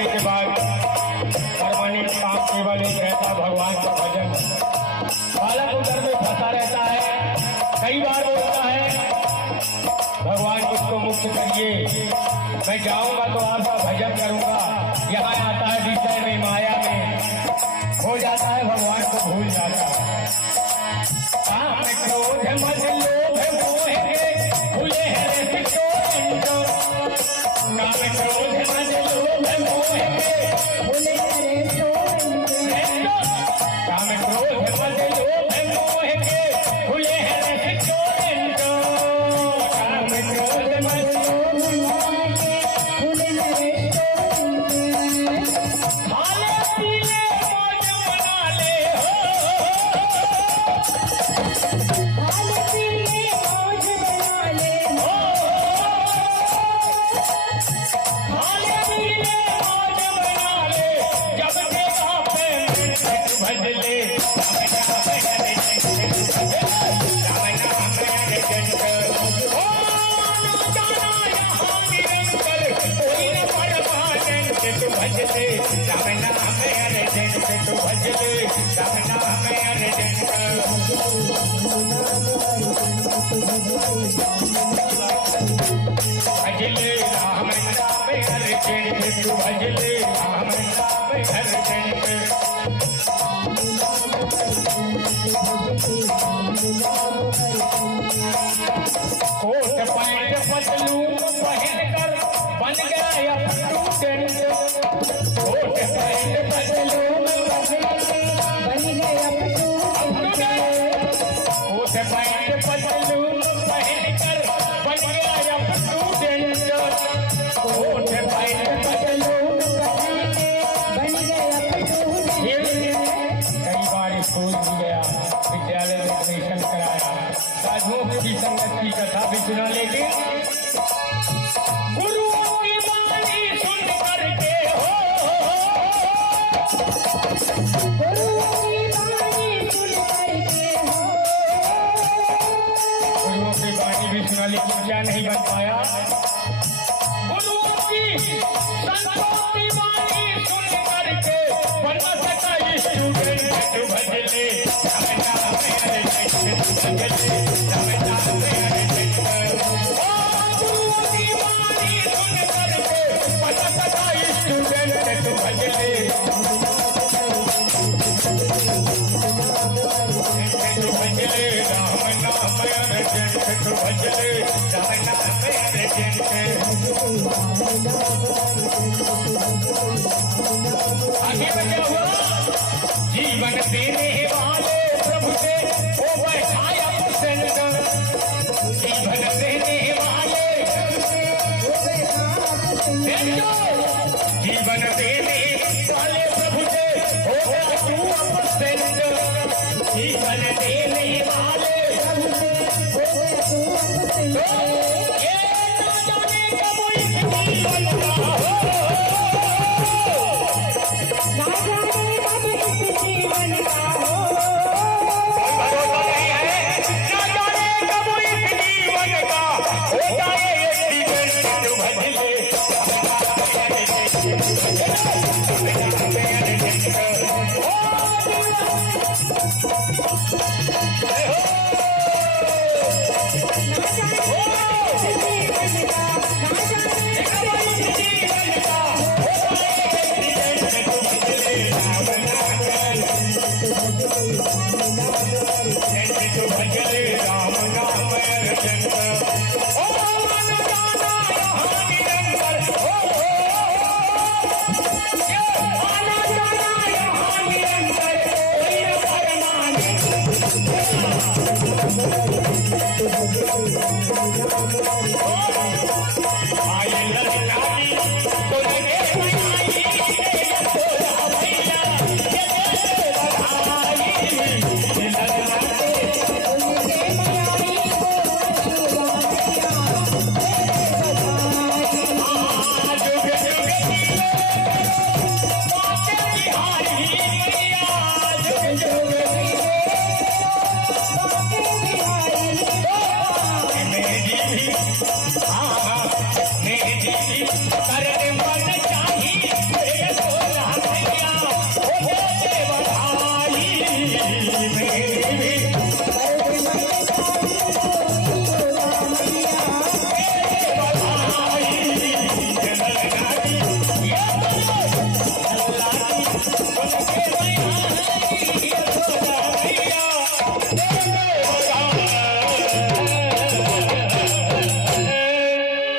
जाने के बाद परमानेंट काम केवल एक रहता भगवान का भजन। बालक उधर में फंसा रहता है, कई बार बोलता है भगवान मुझको मुक्त करिए, मैं जाऊंगा तो आपका भजन करूंगा। यहाँ आता है विषय में, माया में हो जाता है, भगवान को भूल जाता है। काम क्रोध मद लोभ मोह के खुले हैं रेस्टोरेंट, काम क्रोध मद लोभ मोह के खुले हैं रेस्टोरेंट, काम क्रोध मद लोभ मोह के खुले हैं रेस्टोरेंट, काम क्रोध मद लोभ मोह के खुले हैं रेस्टोरेंट, खाले पीले मौज मना ले हो, खाले पीले मौज मना ले हो, खाले पीले मौज मना ले, जब देखा पेमेंट भज ले, भजले राम नाम अर्जन तू भजले राम नाम अर्जन भजले राम नाम अर्जन तू भजले राम नाम अर्जन कोट पैंट पतलून पहन कर बन गया स्टूडेंट, कोट पैंट पतलून बन गया स्टूडेंट, कोट पैंट पतलून पहन कर बन गया स्टूडेंट, कोट पैंट पतलून पहन के बन गया स्टूडेंट। कई बार स्कूल भी गया, विद्यालय में एडमिशन कराया, साधुओं की संगत की कथा भी सुना, लेकिन गुरुओं की वाणी सुन करके हो, गुरुओं की वाणी सुन करके हो, गुरुओं की वाणी भी सुना लेकिन क्या नहीं बन पाया। गुरुओं की संतों की वाणी सुन करके बन सका स्टूडेंट तू भजले राम नाम अर्जन तू भजले राम नाम अर्जन, गुरुओं की वाणी सुन करके बन सका स्टूडेंट तू भजले तू भजले राम नाम अर्जन तू भजले राम नाम अर्जन। आगे में क्या हुआ, जीवन देने वाले प्रभु से वो बैठाया प्रसन्न, जीवन देने वाले जीवन देने वाले प्रभु से हो गया तू प्रसन्न, जीवन देने वाले प्रभु से हो गया तू प्रसन्न, ये ना जाने कब इस जीवन का हो, ना जाने कब इस जीवन का हो, भरोसा नहीं है, ना जाने कब इस जीवन का हो जाए एक्सीडेंट तू भजले राम नाम अर्जन तू भजले